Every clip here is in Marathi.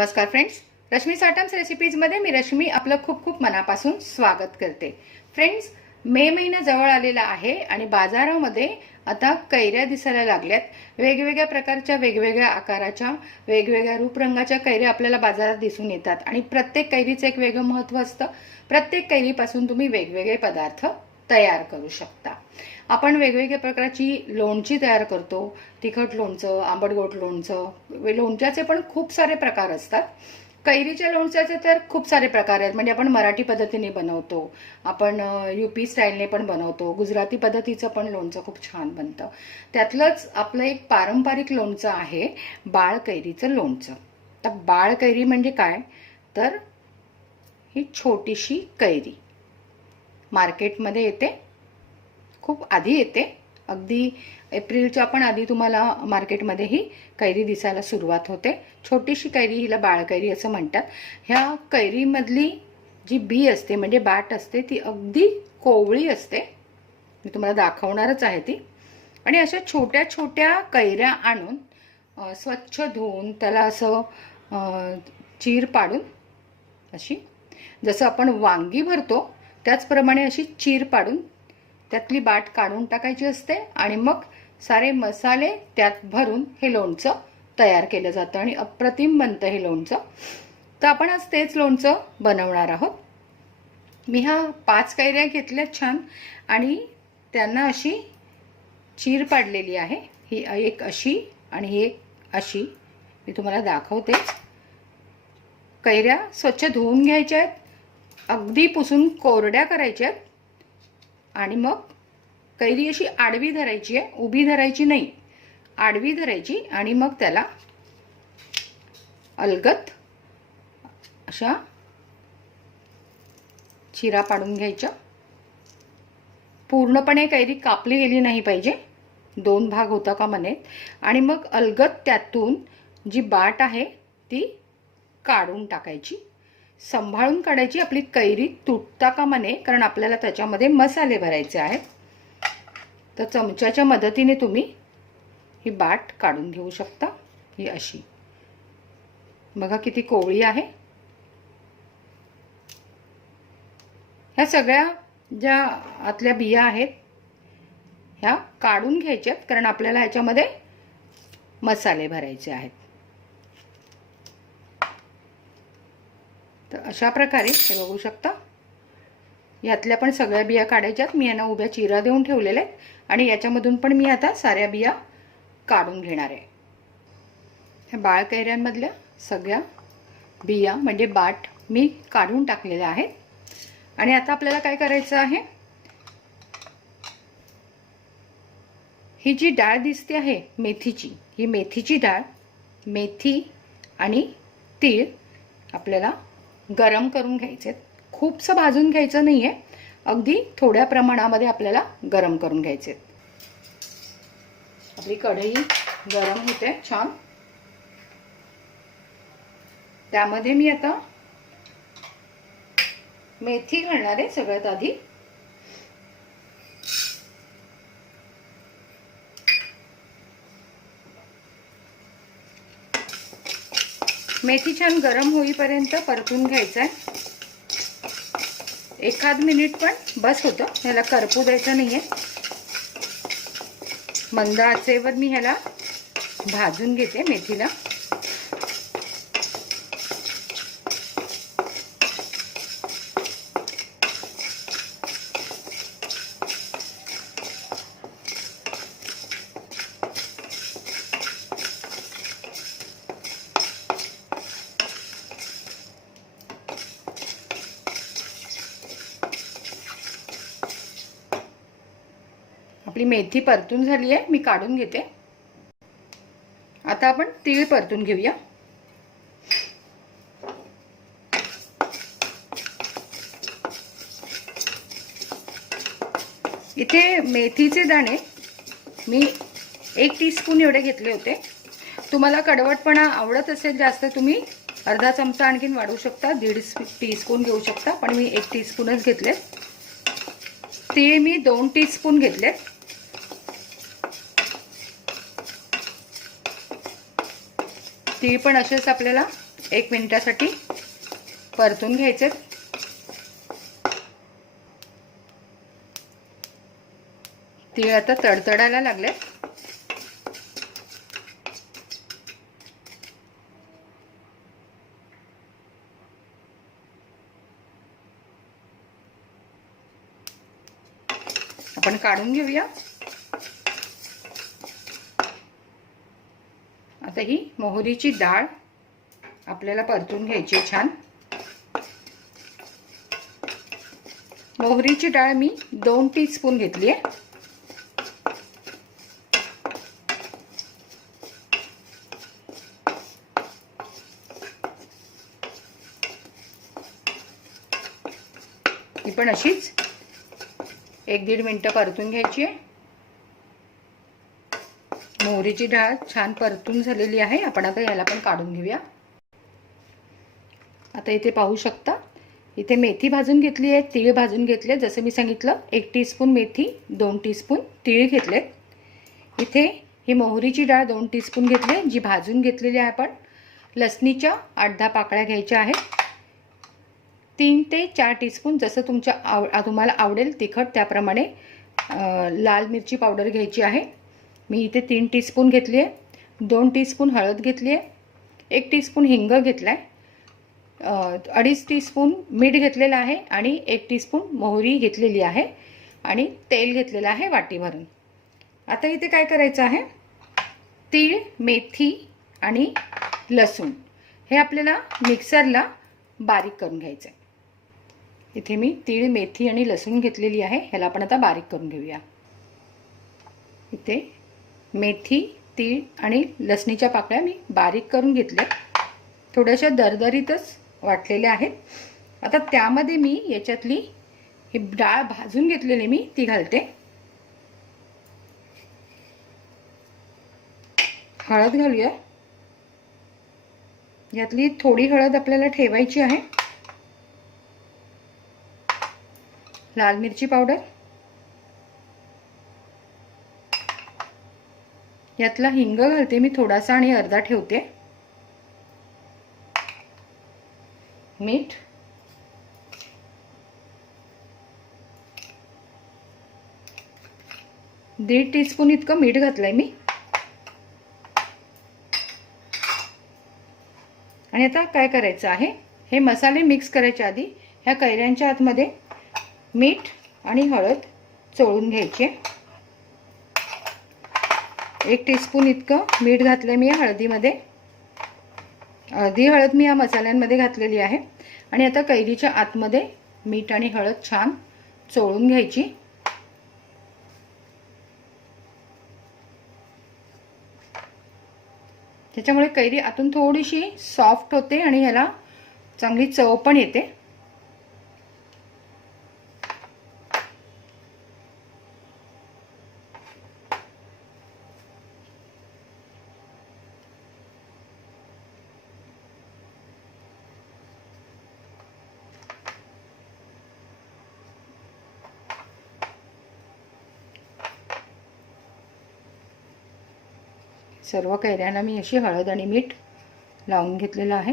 नमस्कार फ्रेंड्स, रश्मी साटम्स रेसिपीजमध्ये मी रश्मी आपलं खूप खूप मनापासून स्वागत करते। फ्रेंड्स, मे महिना जवळ आलेला आहे आणि बाजारामध्ये आता कैऱ्या दिसायला लागल्यात। वेगवेगळ्या प्रकारच्या, वेगवेगळ्या आकाराच्या, वेगवेगळ्या रूपरंगाच्या कैऱ्या आपल्याला बाजारात दिसून येतात आणि प्रत्येक कैरीचं एक वेगळं महत्त्व असतं। प्रत्येक कैरीपासून तुम्ही वेगवेगळे पदार्थ तयार करू शकता। आपण वेगवेगळ्या प्रकारची लोणची तयार करतो, तिखट लोणचं, आंबट गोड लोणचं, लोणच्याचे पण खूप सारे प्रकार असतात। कैरीच्या लोणच्याचे तर खूप सारे प्रकार आहेत, म्हणजे आपण मराठी पद्धतीने बनवतो, आपण यूपी स्टाईलने पण बनवतो, गुजराती पद्धतीचं पण लोणचं खूप छान बनतं। त्यातलंच आपलं एक पारंपरिक लोणचं आहे बाळ कैरीचं लोणचं। तर बाळ कैरी म्हणजे काय, तर ही छोटीशी कैरी मार्केटमध्ये येते, खूप आधी येते, अगदी एप्रिलच्या पण आधी तुम्हाला मार्केटमध्ये ही कैरी दिसायला सुरुवात होते। छोटीशी कैरी, हिला बाळ कैरी असं म्हणतात। ह्या कैरीमधली जी बी असते म्हणजे बाट असते ती अगदी कोवळी असते, मी तुम्हाला दाखवणारच आहे ती। आणि अशा छोट्या छोट्या कैऱ्या आणून स्वच्छ धुवून त्याला असं चीर पाडून, अशी जसं आपण वांगी भरतो त्याचप्रमाणे अशी चीर पाडून त्यातली बाट काढून टाकायची असते आणि मग सारे मसाले त्यात भरून हे लोणचं तयार केलं जातं आणि अप्रतिम बनतं हे लोणचं। तर आपण आज तेच लोणचं बनवणार आहोत। मी ह्या 5 कैऱ्या घेतल्यात छान आणि त्यांना अशी चीर पाडलेली आहे। ही एक अशी आणि ही एक अशी, मी तुम्हाला दाखवतेच। कैऱ्या स्वच्छ धुवून घ्यायच्या आहेत, अगदी पुसून कोरड्या करायच्या आहेत आणि मग कैरी अशी आडवी धरायची आहे, उभी धरायची नाही, आडवी धरायची आणि मग त्याला अलगद अशा चिरा पाडून घ्यायच्या। पूर्णपणे कैरी कापली गेली नाही पाहिजे, 2 भाग होता कामा नयेत। आणि मग अलगद त्यातून जी बाट आहे ती काढून टाकायची, सांभाळून काढायची। आपली कैरी तुटता कामा नये, कारण आपल्याला त्याच्यामध्ये मसाले भरायचे आहेत। तर चमच्याच्या मदतीने तुम्ही ही बाट काढून घेऊ शकता। ही अशी बघा किती कोवळी आहे। ह्या सगळ्या ज्या आतल्या बिया आहेत ह्या काढून घ्यायच्यात, कारण आपल्याला ह्याच्यामध्ये मसाले भरायचे आहेत। तर अशा प्रकारे हे बघू शकता, यातल्या पण सगळ्या बिया काढायच्यात। मी यांना उभ्या चिरा देऊन ठेवलेल्या आहेत आणि याच्यामधून पण मी आता साऱ्या बिया काढून घेणार आहे। ह्या बाळ कैऱ्यांमधल्या सगळ्या बिया म्हणजे बाट मी काढून टाकलेल्या आहेत। आणि आता आपल्याला काय करायचं आहे, ही जी डाळ दिसते आहे मेथीची, ही मेथीची डाळ, मेथी आणि तीळ आपल्याला गरम करून घ्यायचे। खूपसं भाजून घ्यायचं नाहीये, अगदी थोड्या प्रमाणामध्ये आपल्याला गरम करून घ्यायचे। आपली कढई गरम होते छान, त्यामध्ये मी आता मेथी घालणार आहे सगळ्यात आधी। मेथी छान गरम होईपर्यंत परतून घ्यायचं आहे, 1 मिनिट पण बस होतं, ह्याला करपू द्यायचं नाहीये। मंद आचेवर मी ह्याला भाजून घेते मेथीला। आपली मेथी परतून झाली आहे, मी काढून घेते। आता आपण तीळ परतून घेऊया। इथे मेथीचे दाणे मी 1 टीस्पून एवढे घेतले होते। तुम्हाला कडवटपणा आवडत असेल जास्त, तुम्ही अर्धा चमचा आणखीन वाढवू शकता, 1.5 टीस्पून घेऊ शकता, पण मी 1 टीस्पूनच घेतले। तीळ मी 2 टीस्पून घेतले। तीळ पण असेच आपल्याला 1 मिनिटासाठी परतून घ्यायचे। तीळ आता तडतडायला लागले। आपण काढून घेऊया। आता ही मोहरीची डाळ आपल्याला परतून घ्यायची छान। मोहरीची डाळ मी 2 टीस्पून घेतली आहे। ही पण अशीच 1-1.5 मिनिटं परतून घ्यायची आहे। मोहरीची डाळ छान परतून झालेली आहे। आपण आता याला पण काढून घेऊया। आता इथे पाहू शकता, इथे मेथी भाजून घेतली आहे, तीळ भाजून घेतले। जसं मी सांगितलं 1 टीस्पून मेथी, 2 टीस्पून तीळ घेतले। इथे ही मोहरीची डाळ 2 टीस्पून घेतली जी भाजून घेतलेली आहे आपण। लसणीच्या 8-10 पाकळ्या घ्यायच्या आहेत। 3 ते 4 टीस्पून जसं तुम्हाला आवडेल तिखट त्याप्रमाणे लाल मिरची पावडर घ्यायची आहे। मी इथे 3 टीस्पून घेतली आहे। 2 टीस्पून हळद घेतली आहे। 1 टीस्पून हिंग घेतलाय। 2.5 टीस्पून मीठ घेतलेलं आहे आणि 1 टीस्पून मोहरी घेतलेली आहे आणि तेल घेतलेलं आहे वाटी भरून। आता इथे काय करायचं आहे, तीळ, मेथी आणि लसूण हे आपल्याला मिक्सरला बारीक करून घ्यायचं आहे। इथे मी तीळ, मेथी आणि लसूण घेतलेली आहे। ह्याला आपण आता बारीक करून घेऊया। इथे मेथी, तीळ आणि लसणीच्या पाकळ्या मी बारीक करून घेतल्या। थोड्याशा दरदरीतच वाटलेल्या आहेत। आता त्यामध्ये मी याच्यातली ही डाळ भाजून घेतलेली मी ती घालते। हळद घालूया। यातली थोडी हळद आपल्याला ठेवायची आहे। लाल मिरची पावडर, यातला हिंग घालते मी थोडासा आणि अर्धा ठेवते। मीठ, दीड टीस्पून इतकं मीठ घातलंय मी। आणि आता काय करायचं आहे, हे मसाले मिक्स करायच्या आधी ह्या कैऱ्यांच्या आतमध्ये मीठ आणि हळद चोळून घ्यायचे। 1 टीस्पून इतकं मीठ घातलंय मी हळदीमध्ये। अर्धी हळद मी या मसाल्यांमध्ये घातलेली आहे। आणि आता कैरीच्या आतमध्ये मीठ आणि हळद छान चोळून घ्यायची। त्याच्यामुळे कैरी आतून थोडीशी सॉफ्ट होते आणि ह्याला चांगली चव पण येते। सर्व कैऱ्यांना मी अशी हळद आणि मीठ लावून घेतलेलं आहे।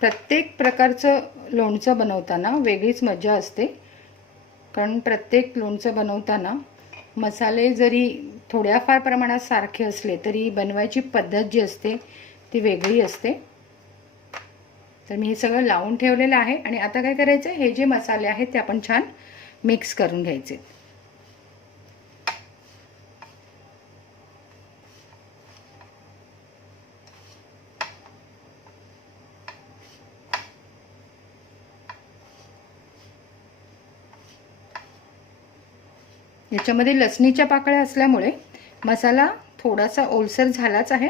प्रत्येक प्रकारचं लोणचं बनवताना वेगळीच मजा असते, कारण प्रत्येक लोणचं बनवताना मसाले जरी थोड्याफार प्रमाणात सारखे असले तरी बनवायची पद्धत जी असते ती वेगळी असते। तर मी हे सगळं लावून ठेवलेलं आहे आणि आता काय करायचं, हे जे मसाले आहेत ते आपण छान मिक्स करून घ्यायचे। याच्यामध्ये लसणीच्या पाकळ्या असल्यामुळे मसाला थोडासा ओलसर झालाच आहे,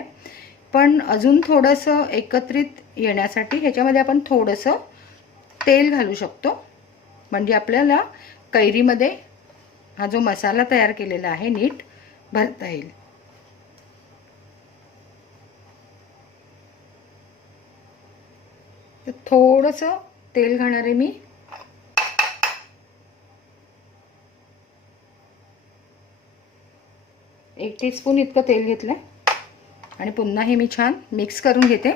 पण अजून थोडंसं एकत्रित येण्यासाठी ह्याच्यामध्ये आपण थोडंसं तेल घालू शकतो, म्हणजे आपल्याला कैरीमध्ये हा जो मसाला तयार केलेला आहे नीट भरता येईल। तर थोडंसं तेल घालणार आहे मी। एक टीस्पून इतकं तेल घेतलंय आणि पुन्हा हे मी छान मिक्स करून घेते.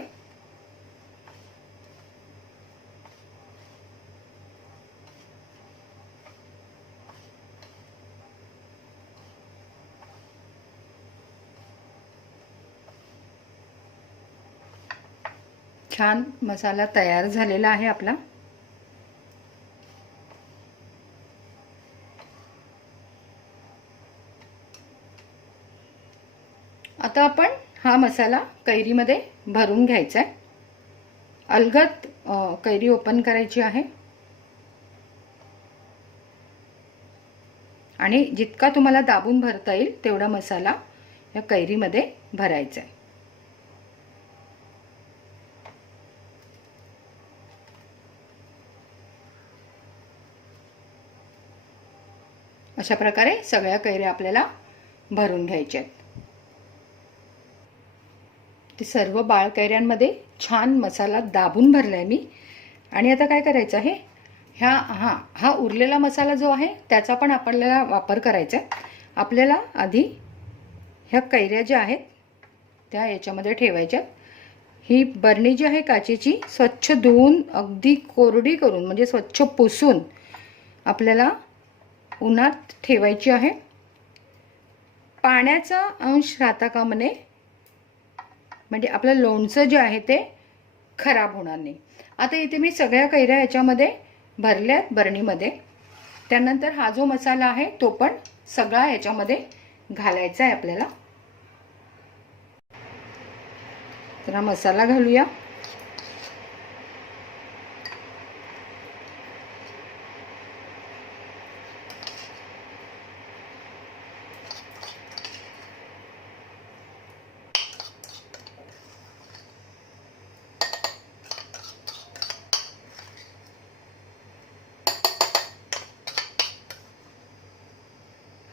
छान मसाला तयार झालेला आहे आपला. आता आपण हा मसाला कैरीमध्ये भरून घ्यायचा आहे. अलगद कैरी ओपन करायची आहे आणि जितका तुम्हाला दाबून भरता येईल तेवढा मसाला या कैरीमध्ये भरायचा आहे. अशा प्रकारे सगळ्या कैऱ्या आपल्याला भरून घ्यायच्या आहेत. ते सर्व बाळ कैऱ्यांमध्ये छान मसाला दाबून भरलाय मी. आणि आता काय करायचं आहे, हा उरलेला मसाला जो आहे त्याचा पण आपल्याला वापर करायचा आहे. आपल्याला आधी ह्या कैऱ्या ज्या आहेत त्या याच्यामध्ये ठेवायच्या. ही बरणी जी आहे काचेची स्वच्छ धुवून अगदी कोरडी करून म्हणजे स्वच्छ पुसून आपल्याला उन्हात ठेवायची आहे. पाण्याचा अंश राहता कामा नये, म्हणजे आपलं लोणचं जे आहे ते खराब होणार नाही. आता इथे मी सगळ्या कैऱ्या याच्यामध्ये भरल्यात बरणीमध्ये. त्यानंतर हा जो मसाला आहे तो पण सगळा याच्यामध्ये घालायचा आहे आपल्याला. तर हा मसाला घालूया.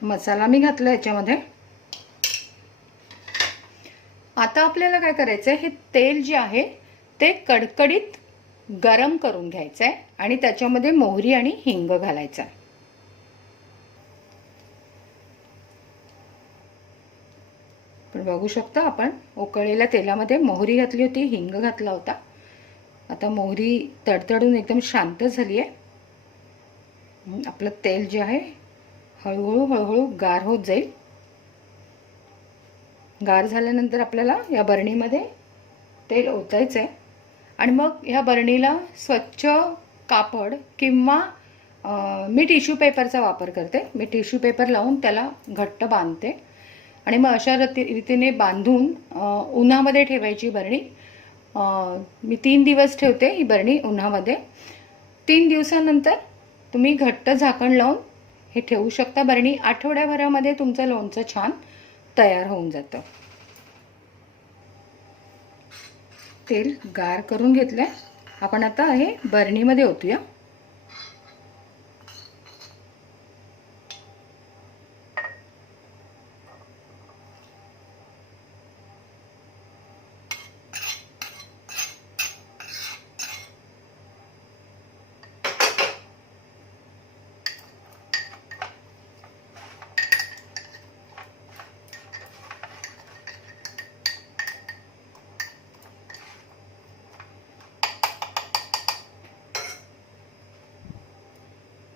मसाला मी घातला याच्यामध्ये. आता आपल्याला काय करायचं आहे, हे तेल जे आहे ते कडकडीत गरम करून घ्यायचं आहे आणि त्याच्यामध्ये मोहरी आणि हिंग घालायचा आहे. पण बघू शकता आपण उकळलेल्या तेलामध्ये मोहरी घातली होती, हिंग घातला होता. आता मोहरी तडतडून एकदम शांत झाली आहे. आपलं तेल जे आहे हळूहळू गार होत जाईल. गार झाल्यानंतर आपल्याला या बरणीमध्ये तेल ओतायचं आहे आणि मग ह्या बरणीला स्वच्छ कापड किंवा मी टिश्यू पेपरचा वापर करते. मी टिश्यू पेपर लावून त्याला घट्ट बांधते आणि मग अशा रीतीने बांधून उन्हामध्ये ठेवायची बरणी. मी 3 दिवस ठेवते ही बरणी उन्हामध्ये. 3 दिवसानंतर तुम्ही घट्ट झाकण लावून हे ठेवू शकता बरणी. आठवड्याभरामध्ये तुमचं लोणचं छान तयार होऊन जातं. तेल गार करून घेतलंय. आपण आता हे बरणीमध्ये ओतूया.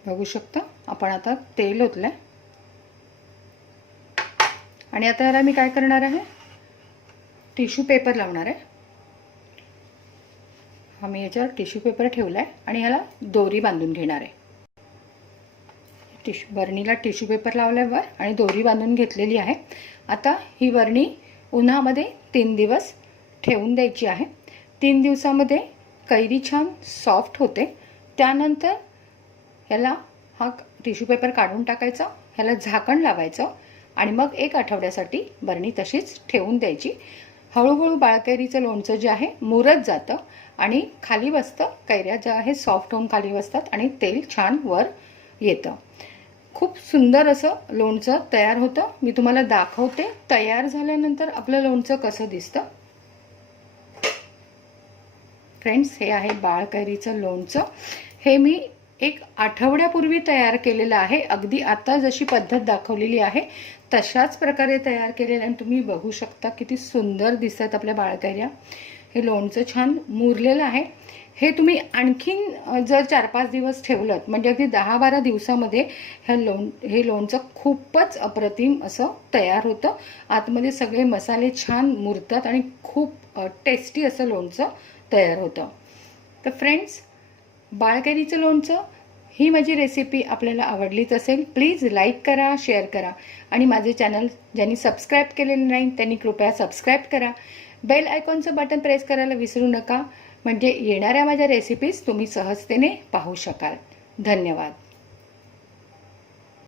बघू शकता आपण आता तेल ओतलंय आणि आता याला मी काय करणार आहे, टिश्यू पेपर लावणार आहे. आम्ही याच्यावर टिश्यू पेपर ठेवलाय आणि ह्याला दोरी बांधून घेणार आहे. बरणीला टिश्यू पेपर लावल्यावर आणि दोरी बांधून घेतलेली आहे. आता ही बरणी उन्हामध्ये 3 दिवस ठेवून द्यायची आहे. 3 दिवसामध्ये कैरी छान सॉफ्ट होते. त्यानंतर ह्याला हा टिश्यू पेपर काढून टाकायचा, ह्याला झाकण लावायचं आणि मग 1 आठवड्यासाठी बरणी तशीच ठेवून द्यायची. हळूहळू बाळकैरीचं लोणचं जे आहे मुरत जातं आणि खाली बसतं. कैऱ्या ज्या आहे सॉफ्ट होऊन खाली बसतात आणि तेल छान वर येतं. खूप सुंदर असं लोणचं तयार होतं. मी तुम्हाला दाखवते तयार झाल्यानंतर आपलं लोणचं कसं दिसतं. फ्रेंड्स, हे आहे बाळकैरीचं लोणचं. हे मी एक आठवड्यापूर्वी तयार केलेलं आहे. अगदी आता जशी पद्धत दाखवलेली आहे तशाच प्रकारे तयार केलेलं आणि तुम्ही बघू शकता किती सुंदर दिसतात आपल्या बाळकैऱ्या. हे लोणचं छान मुरलेलं आहे. हे तुम्ही आणखीन जर 4-5 दिवस ठेवलं म्हणजे अगदी 10-12 दिवसामध्ये हे लोणचं खूपच अप्रतिम असं तयार होतं. आतमध्ये सगळे मसाले छान मुरतात आणि खूप टेस्टी असं लोणचं तयार होतं. तर फ्रेंड्स, बाळकैरीचं लोणचं ही माझी रेसिपी आपल्याला आवडलीच असेल, प्लीज लाईक करा, शेअर करा आणि माझे चॅनल ज्यांनी सबस्क्राईब केलेले नाही त्यांनी कृपया सबस्क्राईब करा. बेल आयकॉनचं बटन प्रेस करायला विसरू नका, म्हणजे येणाऱ्या माझ्या रेसिपीज तुम्ही सहजतेने पाहू शकाल. धन्यवाद.